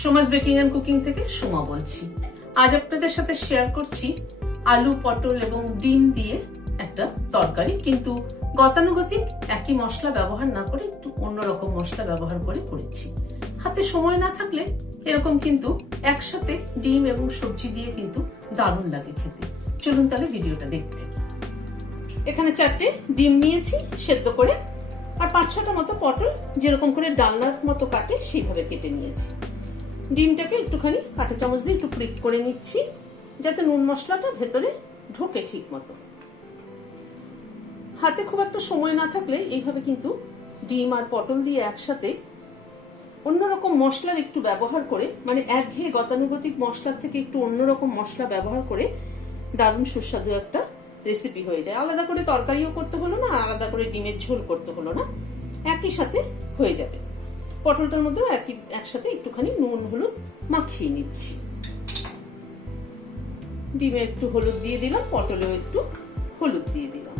Soma's baking and cooking থেকে সোমা বলছি। আজ আপনাদের সাথে শেয়ার করছি আলু, পটল এবং ডিম দিয়ে একটা তরকারি, কিন্তু গতানুগতিক একই মশলা ব্যবহার না করে একটু অন্যরকম মশলা ব্যবহার করে করেছি। হাতে সময় না থাকলে এরকম কিন্তু একসাথে ডিম এবং সবজি দিয়ে কিন্তু দারুণ লাগে খেতে। চলুন তাহলে ভিডিওটা দেখতে থাকি। এখানে 4টে ডিম নিয়েছি সেদ্ধ করে, আর 5-6টা মতো পটল যেরকম করে ডালনার মতো কাটে সেইভাবে কেটে নিয়েছি। ডিমটাকে একটুখানি কাঁটা চামচ দিয়ে একটু প্রিক করে নিচ্ছি, যাতে নুন মশলাটা ভেতরে ঢোকে ঠিক মতো। হাতে খুব একটা সময় না থাকলে এইভাবে কিন্তু ডিম আর পটল দিয়ে একসাথে অন্যরকম মশলার একটু ব্যবহার করে, মানে একঘেয়ে গতানুগতিক মশলার থেকে একটু অন্যরকম মশলা ব্যবহার করে দারুণ সুস্বাদু একটা রেসিপি হয়ে যায়। আলাদা করে তরকারিও করতে হলো না, আলাদা করে ডিমের ঝোল করতে হলো না, একই সাথে হয়ে যাবে। পটলটার মধ্যেও একসাথে একটুখানি নুন হলুদ মাখিয়ে নিচ্ছি। ডিমে একটু হলুদ দিয়ে দিলাম, পটলেও একটু হলুদ দিয়ে দিলাম।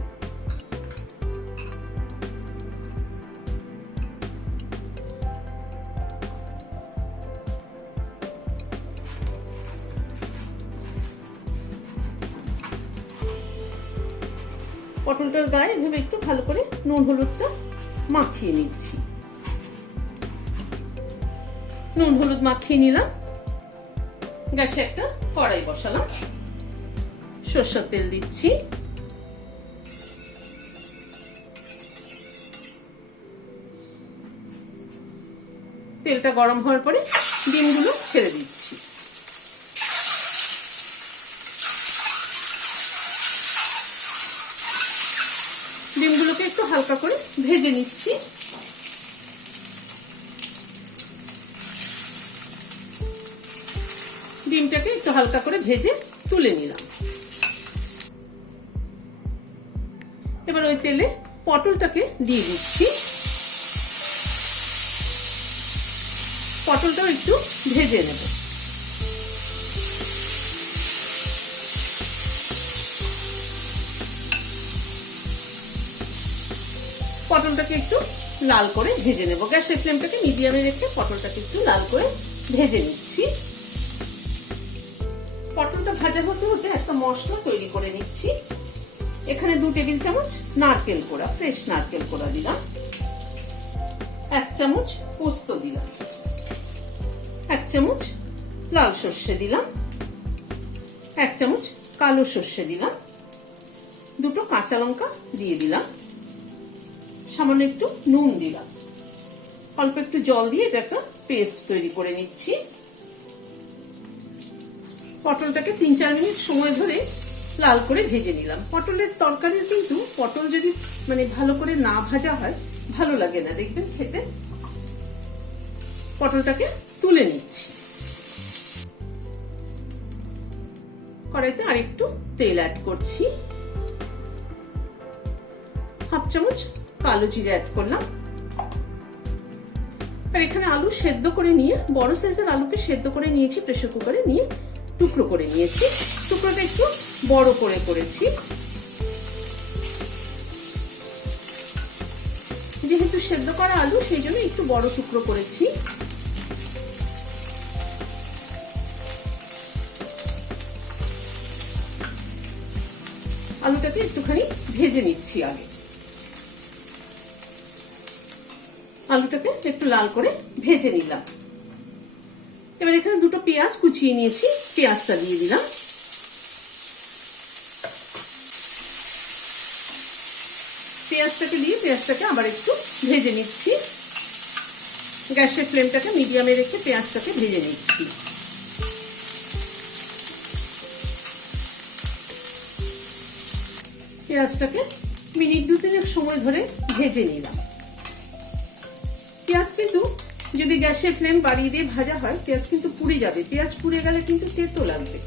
পটলটার গায়ে এভাবে একটু ভালো করে নুন হলুদটা মাখিয়ে নিচ্ছি। নুন হলুদ মাখিয়ে নিলাম। গ্যাসে একটা কড়াই বসালাম, সরষের তেল দিচ্ছি। তেলটা গরম হওয়ার পরে ডিমগুলো ছেড়ে দিচ্ছি। ডিমগুলোকে একটু হালকা করে ভেজে নিচ্ছি। ডিমটাকে একটু হালকা করে ভেজে তুলে নিলাম। এবার ওই তেলে পটলটাকে দিয়ে দিচ্ছি। পটলটাও একটু ভেজে নেব। পটলটাকে একটু লাল করে ভেজে নেব। গ্যাসের ফ্লেমটাকে মিডিয়ামে রেখে পটলটাকে একটু লাল করে ভেজে নিচ্ছি। পটলটা ভাজা হতে হতে একটা মশলা তৈরি করে নিচ্ছি। এখানে 2 টেবিল চামচ নারকেল কোড়া, ফ্রেশ নারকেল কোড়া দিলাম। 1 চামচ পোস্ত দিলাম। 1 চামচ লাল সর্ষে দিলাম। 1 চামচ কালো সর্ষে দিলাম। 2টো কাঁচা লঙ্কা দিয়ে দিলাম। সামান্য একটু নুন দিলাম। অল্প একটু জল দিয়ে এটা একটা পেস্ট তৈরি করে নিচ্ছি। পটলটাকে 3-4 মিনিট সময় ধরে লাল করে ভেজে নিলাম। পটলের তরকারির কিন্তু পটল যদি ভালো করে না ভাজা হয় ভালো লাগে না, দেখবেন খেতে। পটলটাকে তুলে নিচ্ছি। কড়াইতে আরেকটু তেল অ্যাড করছি। 1/2 চামচ কালো জিরে অ্যাড করলাম। আর এখানে আলু সেদ্ধ করে নিয়ে, বড় সাইজের আলুকে সেদ্ধ করে নিয়েছি, প্রেসার কুকারে নিয়ে টুকরো করে নিয়েছি। টুকরোটা একটু বড় করে করেছি, যেহেতু সেদ্ধ করা আলু সেই জন্য একটু বড় টুকরো করেছি। আলুটাকে একটুখানি ভেজে নিচ্ছি আগে। আলুটাকে একটু লাল করে ভেজে নিলাম। এবার এখানে 2টো পেঁয়াজ কুচিয়ে নিয়েছি, পেঁয়াজটা দিয়ে দিলাম। পেঁয়াজটাকে দিয়ে পেঁয়াজটাকে আবার একটু ভেজে নিচ্ছি। গ্যাসের ফ্লেমটাকে মিডিয়ামে রেখে পেঁয়াজটাকে ভেজে নিচ্ছি। পেঁয়াজটাকে মিনিট 2-3 সময় ধরে ভেজে নিলাম। পেঁয়াজ কিন্তু যদি গ্যাসের ফ্লেম বাড়িয়ে দিয়ে ভাজা হয় পেঁয়াজ কিন্তু পুড়ে যাবে। পেঁয়াজ পুড়ে গেলে কিন্তু তেতো লাগবে।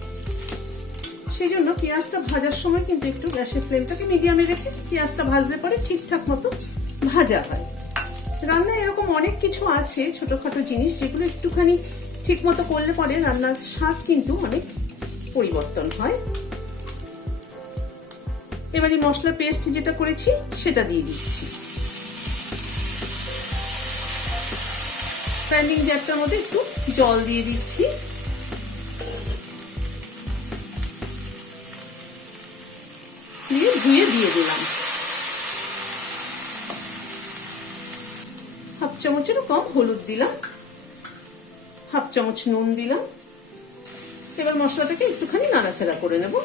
সেই জন্য পেঁয়াজটা ভাজার সময় কিন্তু একটু গ্যাসের ফ্লেমটাকে মিডিয়ামে রেখে পেঁয়াজটা ভাজলে পরে ঠিকঠাক মতো ভাজা হয়। রান্নায় এরকম অনেক কিছু আছে, ছোটখাটো জিনিস, যেগুলো একটুখানি ঠিক মতো করলে পরে রান্নার স্বাদ কিন্তু অনেক পরিবর্তন হয়। এবারে মশলা পেস্ট যেটা করেছি সেটা দিয়ে দিচ্ছি। গ্রাইন্ডিং জারটার মধ্যে একটু জল দিয়ে দিচ্ছি। দিয়ে ধুয়ে দিয়ে দিলাম। হাফ চামচেরও কম হলুদ দিলাম, হাফ চামচ নুন দিলাম। এবার মশলাটাকে একটুখানি নাড়াচাড়া করে নেব।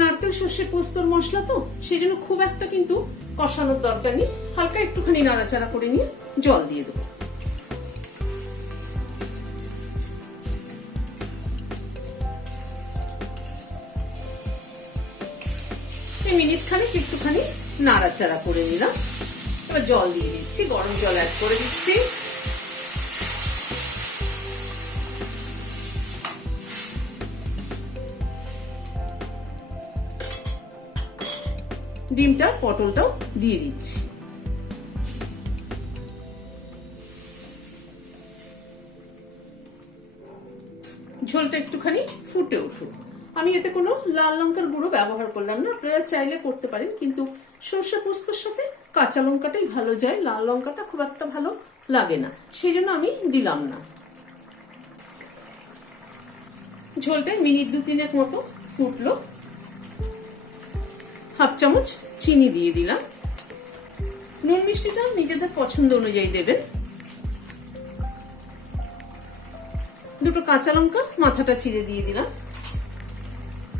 নারকেল সর্ষে পোস্তর মশলা তো, সেই জন্য খুব একটা কিন্তু কষানোর দরকার নেই। হালকা একটুখানি নাড়াচাড়া করে নিয়ে জল দিয়ে দেবো। মিনিট খানেক একটুখানি নাড়াচাড়া করে নিলাম। এবার জল দিয়ে দিচ্ছি, গরম জল অ্যাড করে দিচ্ছি। ডিমটা পটলটাও দিয়ে দিচ্ছি। ঝোলটা একটুখানি ফুটে উঠুক। আমি এতে কোনো লাল লঙ্কার গুঁড়ো ব্যবহার করলাম না, আপনারা চাইলে করতে পারেন, কিন্তু সর্ষে পোস্তর সাথে কাঁচা লঙ্কাটাই ভালো যায়, লাল লঙ্কাটা খুব একটা ভালো লাগে না, সেই জন্য আমি দিলাম না। ঝোলটা মিনিট 2-3 মতো ফুটলো। হাফ চামচ চিনি দিয়ে দিলাম। নুন মিষ্টিটা নিজেদের পছন্দ অনুযায়ী দেবেন। দুটো কাঁচা লঙ্কা মাথাটা চিড়ে দিয়ে দিলাম।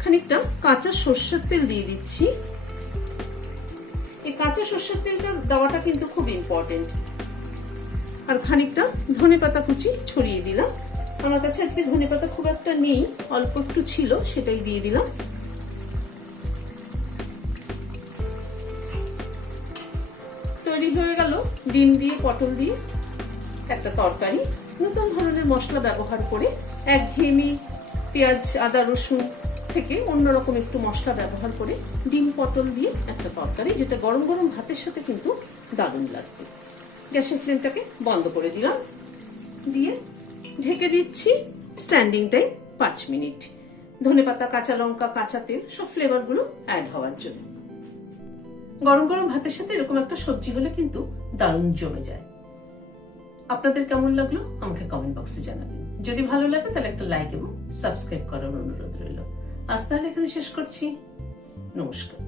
খানিকটা কাঁচা সর্ষের তেল দিয়ে দিচ্ছি। এই কাঁচা সর্ষের তেলটা দেওয়াটা কিন্তু খুব ইম্পর্টেন্ট। আর খানিকটা ধনেপাতা কুচি ছড়িয়ে দিলাম। আমার কাছে আজকে ধনেপাতা খুব একটা নেই, অল্প একটু ছিল, সেটাই দিয়ে দিলাম। তৈরি হয়ে গেল ডিম দিয়ে পটল দিয়ে একটা তরকারি। নতুন ধরনের মশলা ব্যবহার করে, একঘেয়েমি পেঁয়াজ আদা রসুন থেকে অন্যরকম একটু মশলা ব্যবহার করে ডিম পটল দিয়ে একটা তরকারি, যেটা গরম গরম ভাতের সাথে কিন্তু দারুণ লাগবে। গ্যাসের ফ্লেমটাকে বন্ধ করে দিলাম, দিয়ে ঢেকে দিচ্ছি স্ট্যান্ডিং টাইম 5 মিনিট। ধনেপাতা, কাঁচা লঙ্কা, কাঁচা তেল সব ফ্লেভারগুলো অ্যাড হওয়ার জন্য। গরম গরম ভাতের সাথে এরকম একটা সবজি হলে কিন্তু দারুণ জমে যায়। আপনাদের কেমন লাগলো আমাকে কমেন্ট বক্সে জানাবেন। যদি ভালো লাগে তাহলে একটা লাইক এবং সাবস্ক্রাইব করার অনুরোধ রইল। আজ তাহলে এখানে শেষ করছি। নমস্কার।